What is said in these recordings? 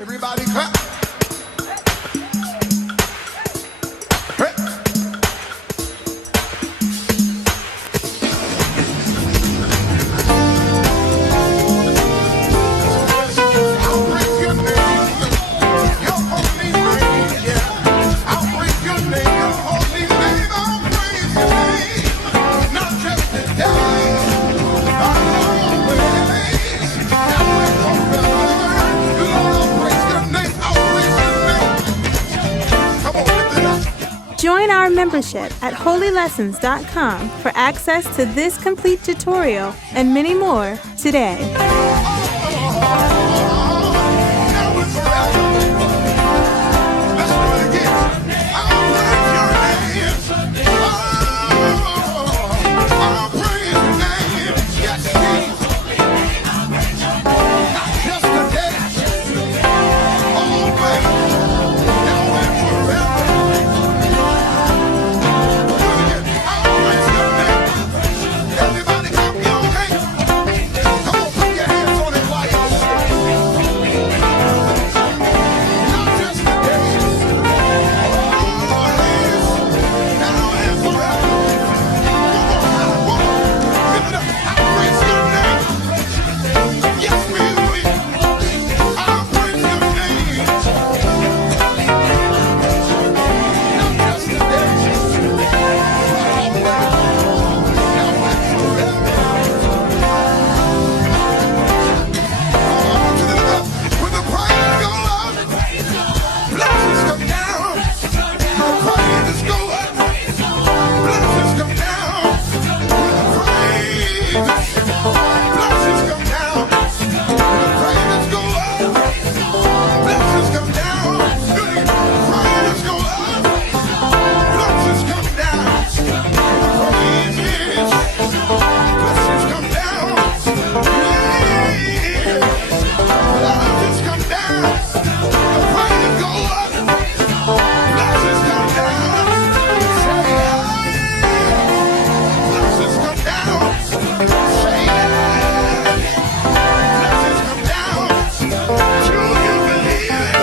Everybody clap. Hey. I'll praise your name, your holy name, yeah. I'll praise your name, your holy name. I'll praise your name, not just today, but always, and forever. Lord, I'll praise your name, I'll praise your name. Come on, lift it up. Join our membership at holylessons.com for access to this complete tutorial and many more today. Everybody clap your hands. Come on, put your hands on it while you're singing. Not just today, always, now and forever. One more, lift it up. I'll praise your name. Yes, we will. I'll praise your name. Not just today, always, now and forever. When the praise go up, blessings come down. When the praises go up, blessings come down. When the praises, blessings come down. When the praises go up, blessings come down. When the praises go up, blessings come down. When the praises, blessings come down. Yeah. Blessings come down. The praises go up. Blessings come down. Say yeah. Blessings come down. Say yeah. Blessings come down. Do you believe it?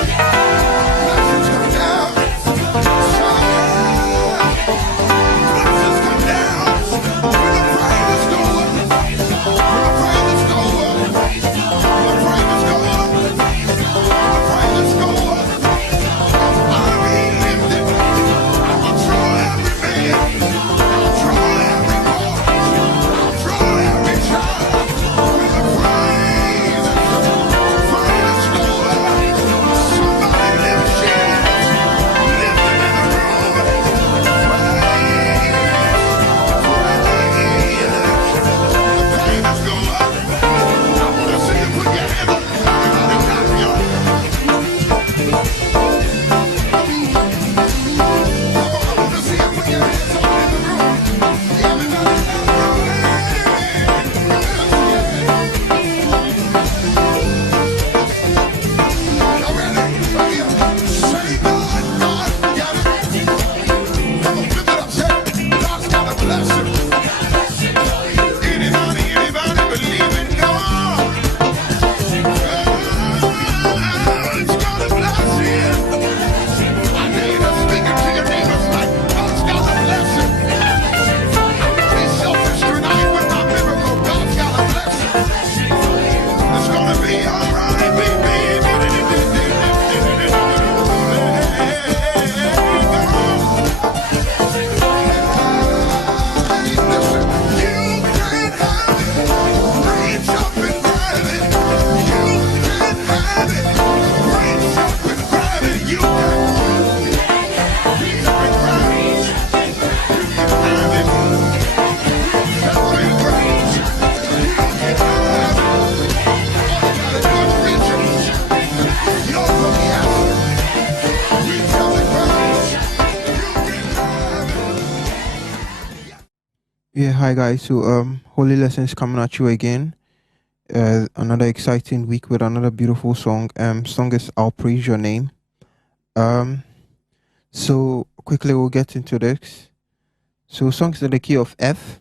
Blessings come down. Say yeah. Blessings come down. When the praises go up. When the praises go up. When the praises go up. When the praises go up. I'll be lifted. I'll draw every man. I'll draw every boy. I'll draw every child. When the praises go up. Somebody lift Sheard. Lift him in the room. Praise. The praises go up. I want to see you put your hands up. Everybody clap your hands. I want to see you put your hands up in the room. Everybody clap your hands. Y'all ready? Right here. Say God, God got it. Come on, lift it up. Say, God's got a blessing. Anybody believe in God? God's got a blessing. I need to speak it to your neighbors like God's got a blessing. I'm gonna be selfish tonight with my miracle. God's got a blessing. It's gonna be all right, baby. Listen, you can't have it. Reach up and grab it. You can't have it. Reach up and grab it. You can reach up and grab it. You can have it. Reach up and grab it. You can have it. All you gotta do is reach up. You're gonna have it. Reach up and grab it. You can have it. Yeah, hi guys. So Holy Lessons coming at you again. Another exciting week with another beautiful song. Song is I'll Praise Your Name. So quickly we'll get into this. So song's in the key of F.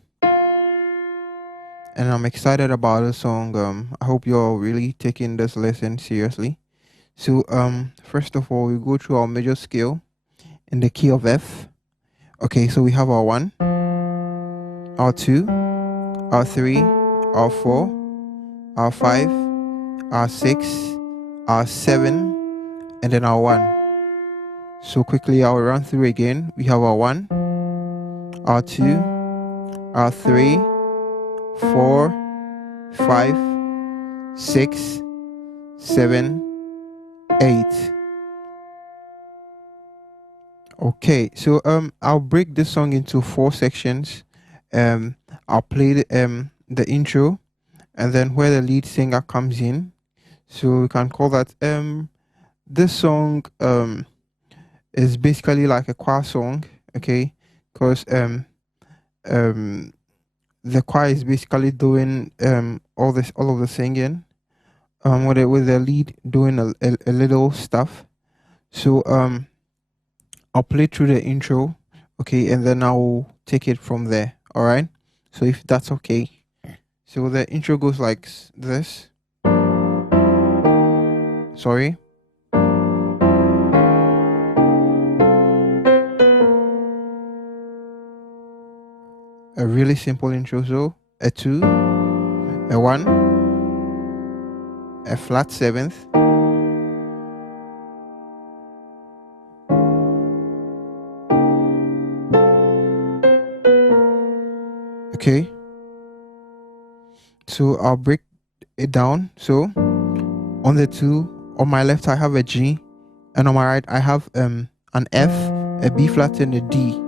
And I'm excited about the song. I hope you're really taking this lesson seriously. So first of all, we go through our major scale in the key of F. Okay, so we have our 1, our 2, our 3, our 4, our 5, our 6, our 7, and then our 1. So quickly I'll run through again. We have our 1, our 2, our 3, 4, 5, 6, 7, 8. Okay, so I'll break this song into 4 sections. I'll play the intro, and then where the lead singer comes in. So we can call that this song is basically like a choir song, okay? Because the choir is basically doing all of the singing, with the lead doing a little stuff. So I'll play through the intro, okay, and then I'll take it from there. All right. So if that's okay. So the intro goes like this. Sorry. A really simple intro. So a 2, a 1, a flat 7th, okay. So I'll break it down. So on the 2, on my left I have a G, and on my right I have an F, a B flat, and a D.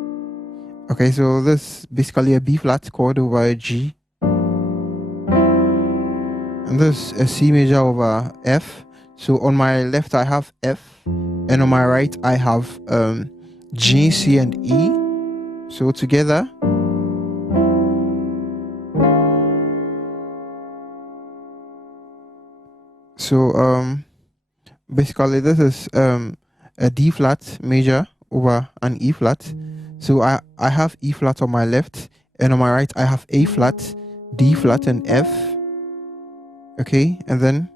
Okay, so this is basically a B flat chord over a G, and this is a C major over F. So on my left I have F, and on my right I have G, C, and E. So together, so basically this is a D flat major over an E flat. So I have E flat on my left, and on my right I have A flat, D flat, and F. Okay, and then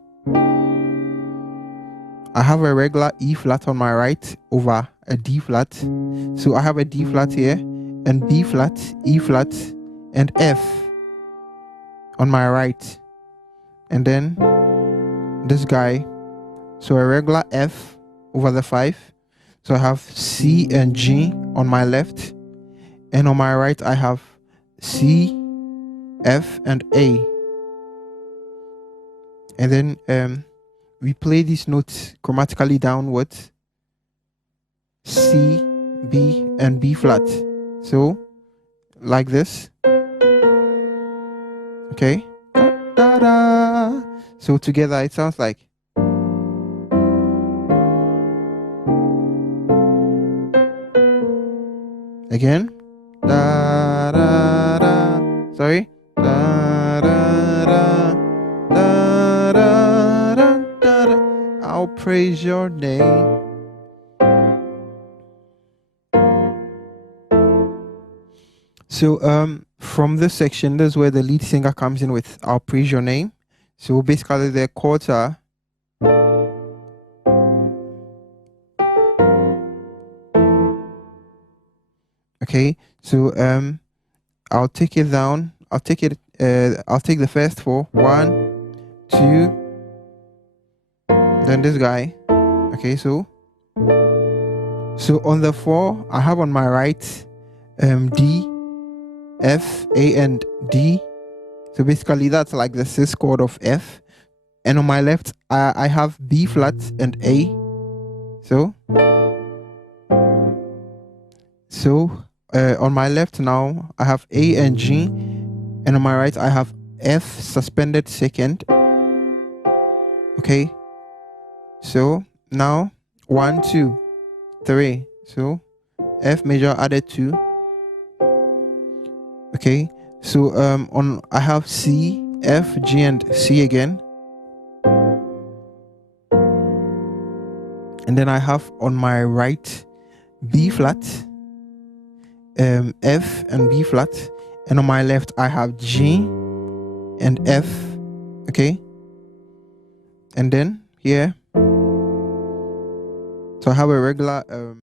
I have a regular E flat on my right over a D flat. So I have a D flat here, and B flat, E flat, and F on my right. And then this guy, so a regular F over the 5. So I have C and G on my left, and on my right I have C, F, and A. And then we play these notes chromatically downwards: C, B, and B flat. So like this. Okay. Da, da, da. So together it sounds like. Again. Da, da, da. Sorry. Da, da, da. Da, da, da, da, da. I'll praise your name. So from this section, this is where the lead singer comes in with "I'll praise your name." So basically the chords are okay. So I'll take it down. I'll take the first 4. 1, 2, then this guy. Okay, so on the 4 I have on my right D, F, A, and D. So basically that's like the 6th chord of F. And on my left I have B flat and A. So on my left now I have A and G, and on my right I have F suspended 2nd. Okay, so now 1, 2, 3. So F major added 2. Okay, so I have C, F, G, and C again, and then I have on my right B flat, F, and B flat, and on my left I have G and F. Okay, and then here So I have a regular